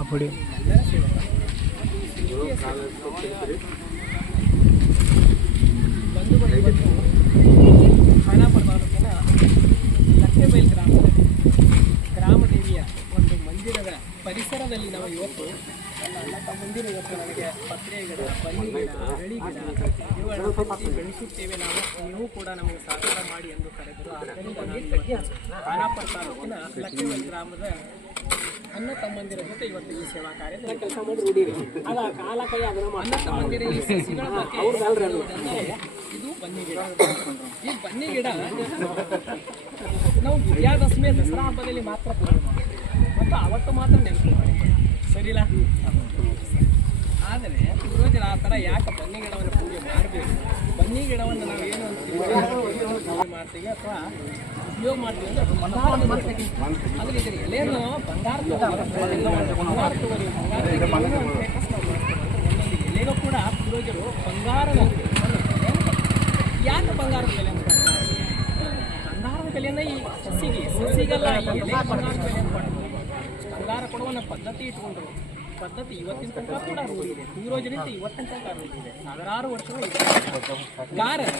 ಅಪಡಿ ಖಾನಾಪುರ ತಾಲೂಕಿನ ಲಕ್ಕೆಬೈಲ್ ಗ್ರಾಮ ದೇವಿಯ ಒಂದು ಮಂದಿರದ ಪರಿಸರದಲ್ಲಿ ನಾವು ಇವತ್ತು ನನ್ನ ಮಂದಿರ ಇವತ್ತು ನನಗೆ ಪತ್ರೆ ಗಿಡ, ಬನ್ನಿ ಗಿಡ, ಅರಳಿ ಗಿಡ ಇವುಗಳನ್ನು ಹಚ್ಚಿ ಬೆಳೆಸುತ್ತೇವೆ ನಾವು, ನೀವು ಕೂಡ ನಮಗೆ ಸಹಕಾರ ಮಾಡಿ ಎಂದು ಕರೆದರು. ಆದ್ದರಿಂದ ನಾನು ಖಾನಾಪುರ ತಾಲೂಕಿನ ಲಕ್ಕೆಬೈಲ್ ಗ್ರಾಮದ ಅನ್ನ ತಮ್ಮಂದಿರ ಜೊತೆ ಇವತ್ತು ಈ ಸೇವಾ ಕಾರ್ಯದ ಕೆಲಸ ಮಾಡಿ ರೂಢಿರಿ. ಅನ್ನ ತಮ್ಮಂದಿರ ಈ ಸಸಿಗಳ ಬಗ್ಗೆ ಇದು ಬನ್ನಿ ಗಿಡ. ಈ ಬನ್ನಿ ಗಿಡ ನಾವು ವಿಜಯದಶಮಿ ದಸರಾ ಹಬ್ಬದಲ್ಲಿ ಮಾತ್ರ ಪೂಜೆ ಮಾಡ್ತೀವಿ ಮತ್ತು ಅವತ್ತು ಮಾತ್ರ ನೆನಪು ಮಾಡ್ತೀವಿ, ಸರಿಲ್ಲ? ಆದರೆ ಪೂರ್ವಜರು ಆ ಥರ ಯಾಕೆ ಬನ್ನಿ ಗಿಡವನ್ನು ಪೂಜೆ ಮಾಡಬೇಕು? ಬನ್ನಿ ಗಿಡವನ್ನು ನಾವು ಏನು ಅಂತೀವಿ ಪೂಜೆ ಮಾಡ್ತೀವಿ ಅಥವಾ ಉಪಯೋಗ ಮಾಡ್ತೀವಿ ಅಂದರೆ ಆದರೆ ಇದರ ಎಲೆಯನ್ನು ಬಂಗಾರ ಒಂದೊಂದು ಎಲೆಗೂ ಕೂಡ ಪೂರ್ವಜರು ಬಂಗಾರದ ಯಾಕೆ ಬಂಗಾರದ ಬೆಲೆ ಅಂತ ಬಂಗಾರದ ಬೆಲೆಯನ್ನು ಈ ಸಸಿಗೆಲ್ಲ ಈ ಎಲೆ ಬಂಗಾರದ ಬೆಲೆಯನ್ನು ಕೊಡಬೇಕು. ಬಂಗಾರ ಕೊಡುವ ಪದ್ಧತಿ ಇಟ್ಕೊಂಡ್ರು. ಪದ್ಧತಿ ಇವತ್ತಿನ ತನಕ ಕೂಡ ರೂಢಿದೆ, ಪೂರ್ವಜರಿಂದ ಇವತ್ತಿನ ತನಕ ರೂಢಿದೆ, ಸಾವಿರಾರು ವರ್ಷಗಳು ಇದೆ. ಕಾರಣ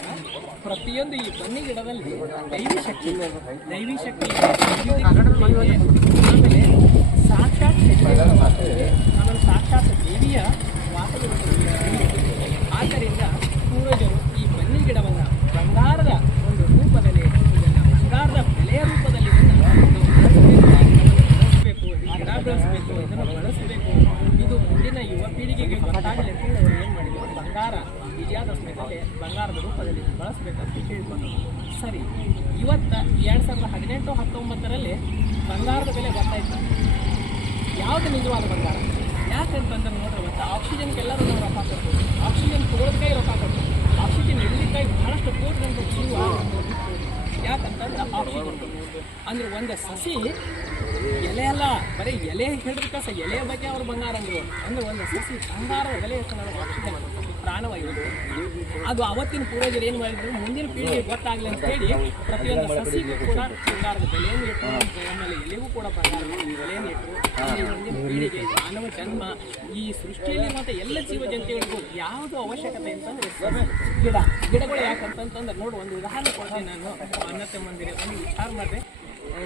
ಪ್ರತಿಯೊಂದು ಈ ಬನ್ನಿ ಗಿಡದಲ್ಲಿ ದೈವಿ ಶಕ್ತಿ ಆಮೇಲೆ ಸಾಕ್ಷಾತ್ ಆಮೇಲೆ ಸಾಕ್ಷಾತ್ ದೇವಿಯ ವಾಸವಿರುತ್ತದೆ. ಆದ್ದರಿಂದ ಪೂರ್ವಜರು ಈ ಬನ್ನಿ ಗಿಡವನ್ನು ಬಂಗಾರದ ಒಂದು ರೂಪದಲ್ಲಿ, ಬಂಗಾರದ ಬೆಲೆಯ ರೂಪದಲ್ಲಿ ಗಿಡ ಬೆಳೆಸಬೇಕು, ಇದನ್ನು ಬಳಸಬೇಕು, ಇದು ಮುಂದಿನ ಯುವ ಪೀಳಿಗೆಗೆ ಗೊತ್ತಾಗಲಿ ಅಂತ ಹೇಳಿ ಅವರು ಏನು ಮಾಡಿದ್ರು, ಬಂಗಾರ ವಿಜಯದಶಮಿಯಲ್ಲಿ ಬಂಗಾರದ ರೂಪದಲ್ಲಿ ಬಳಸಬೇಕಂತ ಕೇಳಿಕೊಂಡು ಸರಿ. ಇವತ್ತು 2018-19 ಬಂಗಾರದ ಬೆಲೆ ಗೊತ್ತಾಯ್ತು. ಯಾವುದು ನಿಜವಾದ ಬಂಗಾರ? ಯಾಕಂತಂದ್ರೆ ನೋಡ್ರಿ, ಮತ್ತು ಆಕ್ಸಿಜನ್ಗೆಲ್ಲರೂ ನಾವು ರೊಕ್ಕ ಕೊಡ್ತೀವಿ, ಆಕ್ಸಿಜನ್ ತಗೊಳ್ಳೋದಕ್ಕೆ ರೊಕ್ಕ ಕೊಡ್ತೀವಿ, ಆಕ್ಸಿಜನ್ ಹಿಡಿಲಿಕ್ಕಾಗಿ ಬಹಳಷ್ಟು ಕೋಟಿ ಗಂಟೆ ಜೀವ ಯಾಕಂತಂದ್ರೆ ಆಕ್ಸಿಜನ್ ಅಂದ್ರೆ ಒಂದು ಸಸಿ ಎಲೆ ಅಲ್ಲ, ಬರೀ ಎಲೆ ಹಿಡಿದಕ್ಕ ಎಲೆಯ ಬಗ್ಗೆ ಅವ್ರು ಬಂಗಾರ ಅಂದರು. ಅಂದ್ರೆ ಒಂದು ಸಸಿ ಬಂಗಾರದ ಬೆಲೆ ಆಕ್ಸಿಜನ್ ಪ್ರಾಣವಾಗಿದೆ. ಅದು ಅವತ್ತಿನ ಪೂರ್ವಜರು ಏನು ಮಾಡಿದ್ರು, ಮುಂದಿನ ಪೀಳಿಗೆ ಗೊತ್ತಾಗಲಿ ಅಂತ ಹೇಳಿ ಪ್ರತಿಯೊಂದು ಸಸಿಗೂ ಕೂಡ ಬಂಗಾರದ ಬೆಲೆಯನ್ನು ಇಟ್ಟರು, ಆಮೇಲೆ ಎಲೆಗೂ ಕೂಡ ಬಂಗಾರದ ಬೆಲೆಯನ್ನು ಇಟ್ಟರು. ಮುಂದಿನ ಪೀಳಿಗೆ ಮಾನವ ಜನ್ಮ ಈ ಸೃಷ್ಟಿಯಲ್ಲಿ ಮತ್ತು ಎಲ್ಲ ಜೀವ ಜಂತುಗಳಿಗೂ ಯಾವುದು ಅವಶ್ಯಕತೆ ಅಂತಂದ್ರೆ ಗಿಡಗಳು. ಯಾಕಂತಂದ್ರೆ ನೋಡು, ಒಂದು ಉದಾಹರಣೆ ಕೊಡ್ತೀನಿ ನಾನು. ಅನ್ನ ತಮ್ಮಂದಿರ ಒಂದು ವಿಚಾರ ಮಾಡಿದೆ.